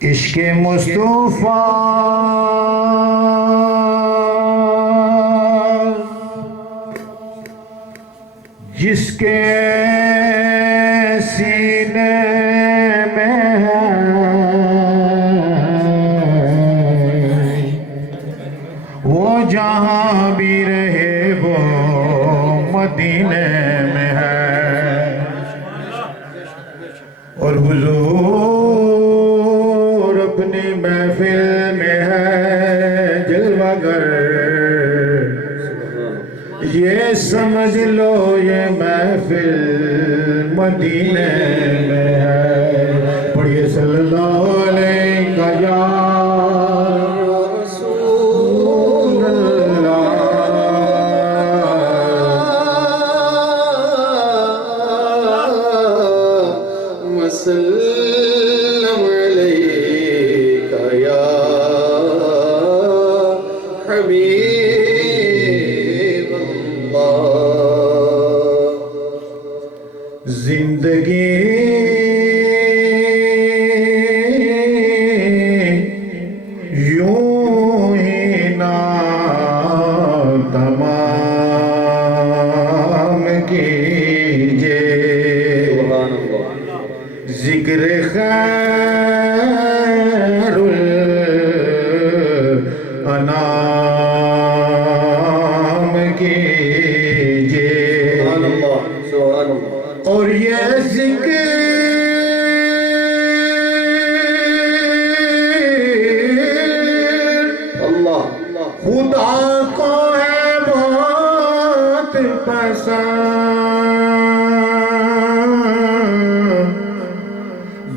عشق مصطفیٰ جس کے سینے میں ہے وہ جہاں بھی رہے وہ مدینے میں ہے اور حضور اپنی محفل میں ہے جلوہ گر یہ سمجھ لو یہ محفل مدینے میں ہے پڑھیے صلی اللہ علیہ یا رسول اللہ وسلم علیک یا حبیب زندگی یوں ہی نہ تمام کیجئے ذکر خیر الانام کیجئے اور یہ ذکر خدا کو ہے بہت پسند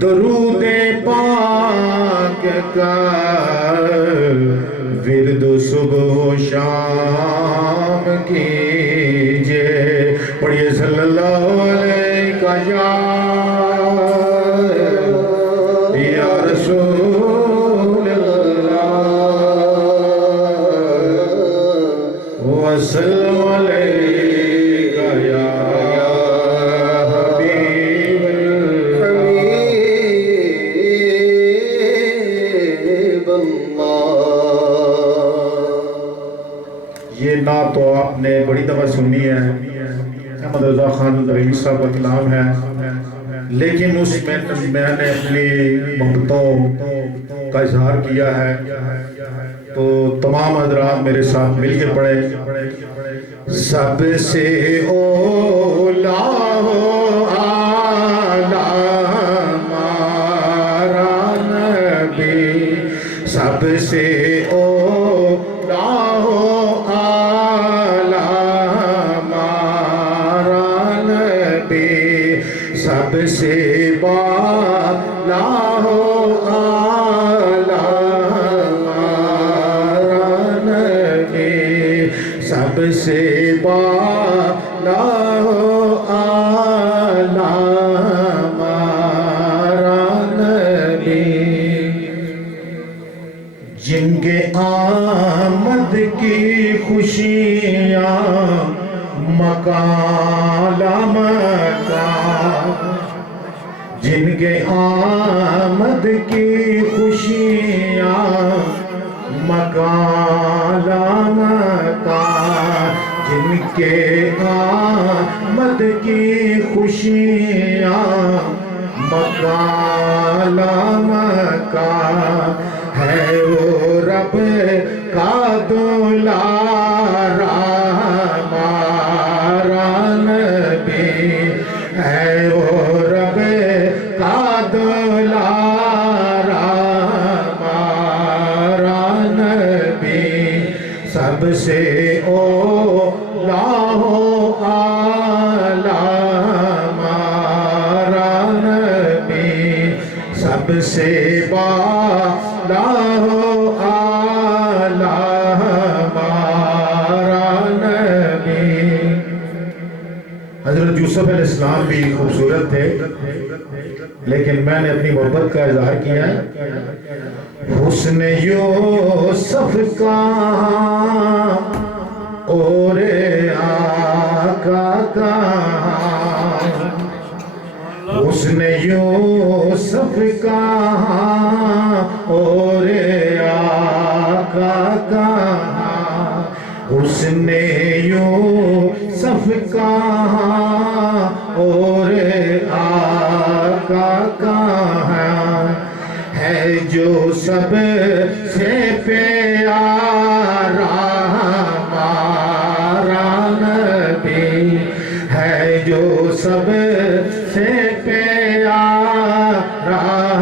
درود پاک کا ورد صبح و شام کیجئے پڑھیے صلی اللہ علیہ یا رسول اللہ وسلم علیک یا حبیب اللہ یہ نعت تو آپ نے بڑی دفعہ سنی ہے احمد رضا خان ریلی صاحب کا کلام ہے لیکن اس میں نے اپنی محبتوں کا اظہار کیا ہے تو تمام حضرات میرے ساتھ مل کے پڑھے سب سے اولا ہو اعلیٰ ہمارا نبی سب سے اولا ہو سب سے بالا ہو اعلیٰ ہمارا نبی سب سے بالا ہو اعلیٰ ہمارا نبی جن کے آمد کی خوشیاں مکان مکان جن کے آمد کی خوشیاں مکان مکان جن کے آمد کی خوشیاں مکان مکان ہے وہ رب کا دلارا ہے وہ رب کا دلارا ہمارا نبی سب سے اولا ہو اعلیٰ ہمارا نبی سب سے بالا ہو اعلیٰ ہمارا نبی حضرت یوسف علیہ السلام بھی خوبصورت تھے لیکن میں نے اپنی محبت کا اظہار کیا ہے حسن یوسف کا اور آقا کا حسن یوسف کا उसने यूसुफ कहा और आका कहा है जो सब से प्यारा हमारा नबी है, जो सब से प्यारा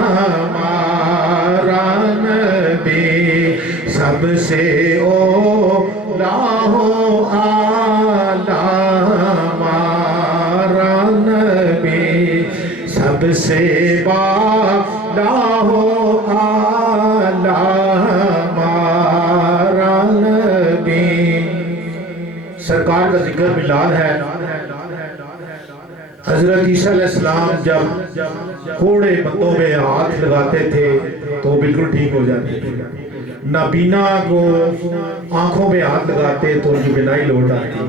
हमारा नबी, सबसे ओला हो आला हमारा नबी, सबसे बाला हो आला हमारा नबी। सरकार का जिक्र बिलाल है। हजरत ईसा अलैहिस्सलाम जब कोड़े बंदों में हाथ लगाते थे तो बिल्कुल ठीक हो जाते थे, नाबीना को आंखों में हाथ लगाते तो उनकी बिनाई लौट आती।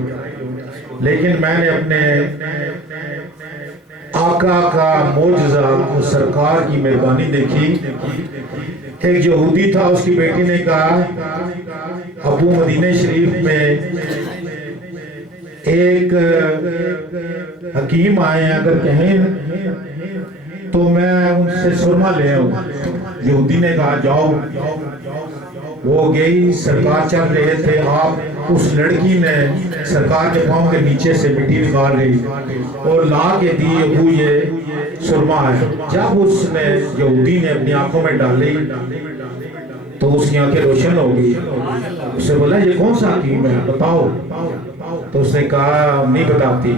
लेकिन मैंने अपने आका का मोजज़ा उस सरकार की मेहरबानी देखी। एक यहूदी था, उसकी बेटी ने कहा अबू मदीने शरीफ में एक हकीम आए हैं, अगर कहें तो मैं उनसे सुरमा ले आऊं। यहूदी ने कहा जाओ। वो गई, सरकार चल रहे थे, आप उस लड़की ने सरकार के पाँव के नीचे से मिट्टी निकाल गई और ला के दी, अबू ये सुरमा है। जब उसने यहूदी ने अपनी आंखों में डाली तो उसकी आंखें रोशन हो गई। उससे बोला ये कौन सा हकीम है, बताओ। तो उसने कहा नहीं बताती।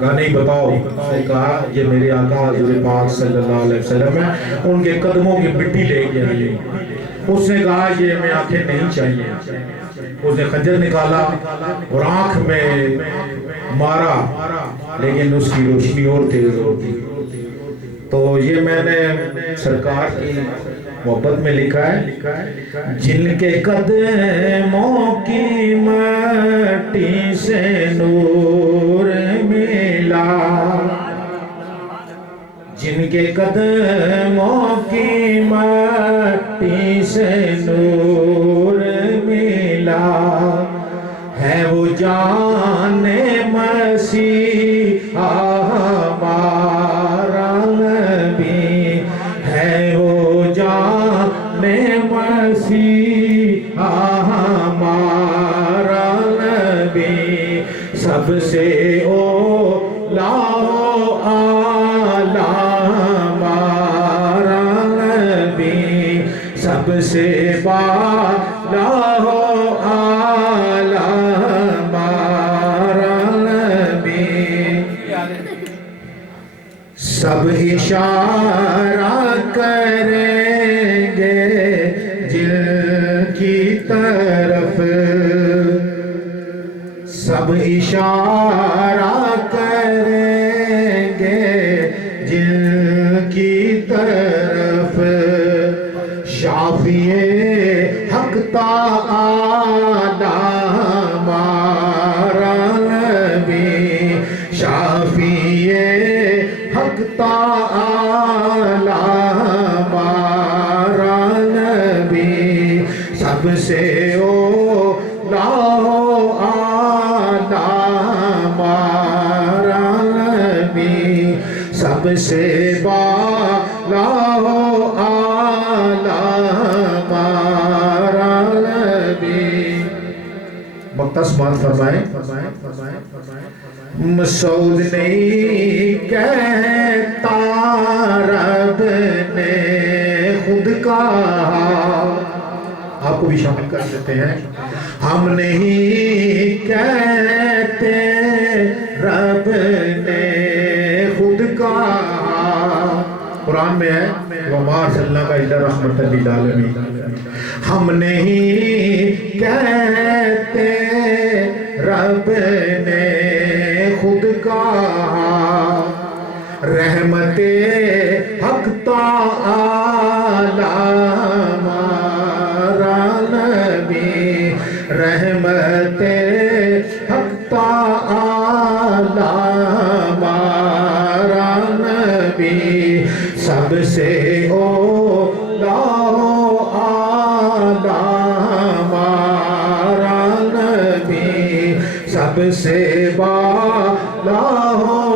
कहा नहीं बताओ। उसने कहा ये मेरे आका हज़रत पाक सल्लल्लाहु अलैहि वसल्लम है, उनके कदमों की मिट्टी लेके आई। उसने कहा ये हमें आंखें नहीं चाहिए। उसने खंजर निकाला और आंख में मारा, लेकिन उसकी रोशनी और तेज होती। तो ये मैंने सरकार की मोहब्बत में लिखा है, जिनके कदमों की मट्टी से नूर मिला, जिनके कदमों की मट्टी से नूर मिला, है वो जाने मसीहा हमारा नबी, है वो जाने मसीहा हमारा नबी, सबसे ओला आला हमारा नबी, सबसे बाला हो आला हमारा नबी। सब इशारा करेंगे जिनकी तरफ, सब इशारा करेंगे जिनकी तरफ, शाफिए हक ताला हमारा नबी, शाफिए हक ताला हमारा नबी, सबसे ओला आला हमारा नबी, सबसे बाला आला हमारा नबी। मुख्तस बात फरमाए। मसूद नहीं कहता रब ने खुद कहा, आपको भी शामिल कर देते हैं। हम नहीं कहते रब ने खुद कहा, कुरान में है वमा अर्सलनाका इल्ला रहमतल लिल आलमीन। हम नहीं कहते रब ने खुद कहा, रहमते हक ताला हमारा नबी, रहमते हक ताला हमारा नबी, सबसे ओला आला हमारा नबी, سب سے بالا ہو